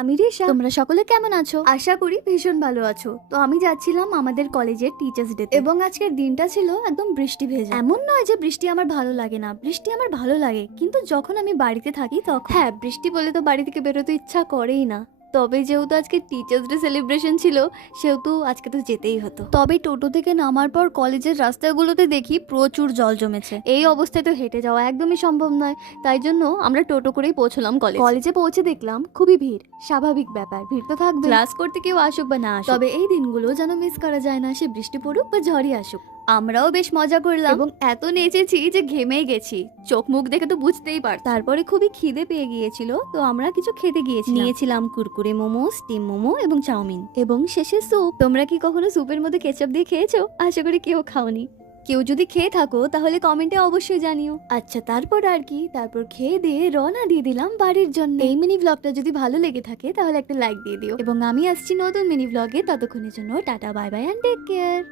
আমি রিশা। তোমরা সকলে কেমন আছো? আশা করি ভীষণ ভালো আছো। তো আমি যাচ্ছিলাম আমাদের কলেজের টিচার্স ডে এবং আজকের দিনটা ছিল একদম বৃষ্টি ভেজা। এমন নয় যে বৃষ্টি আমার ভালো লাগে না, বৃষ্টি আমার ভালো লাগে, কিন্তু যখন আমি বাড়িতে থাকি তখন হ্যাঁ, বৃষ্টি বলে তো বাড়ি থেকে বেরোতে ইচ্ছা করেই না। তবে যেহেতু আজকে টিচার্স ডে সেলিব্রেশন ছিল, সেহেতু আজকে তো যেতেই হতো। তবে টোটো থেকে নামার পর কলেজের রাস্তাগুলোতে দেখি প্রচুর জল জমেছে। এই অবস্থায় তো হেঁটে যাওয়া একদমই সম্ভব নয়, তাই জন্য আমরা টোটো করেই পৌঁছলাম কলেজে পৌঁছে দেখলাম খুবই ভিড়। স্বাভাবিক ব্যাপার, ভিড় তো থাকবে, ক্লাস করতে কেউ আসুক বা না আসুক। তবে এই দিনগুলো যেন মিস করা যায় না, সে বৃষ্টি পড়ুক বা ঝড়ই আসুক। আমরাও বেশ মজা করলাম এবং এত নেচেছি যে ঘেমেই গেছি, চোখ মুখ দেখে তো বুঝতেই পার। তারপরে খুবই খিদে পেয়ে গিয়েছিল, তো আমরা কিছু খেতে নিয়েছিলাম কুরকুরে মোমো, স্টিম মোমো এবং চাউমিন এবং শেষে স্যুপ। তোমরা কি কখনো স্যুপের মধ্যে কেচাপ দিয়ে খেয়েছো? আশা করি কেউ খাওনি। কেউ যদি খেয়ে থাকো তাহলে কমেন্টে অবশ্যই জানিও। আচ্ছা, তারপর আর কি, তারপর খেয়ে দিয়ে রওনা দিয়ে দিলাম বাড়ির জন্য। এই মিনি ব্লগটা যদি ভালো লেগে থাকে তাহলে একটা লাইক দিয়ে দিও এবং আমি আসছি নতুন মিনি ব্লগে। ততক্ষণের জন্য tata, bye bye and take care.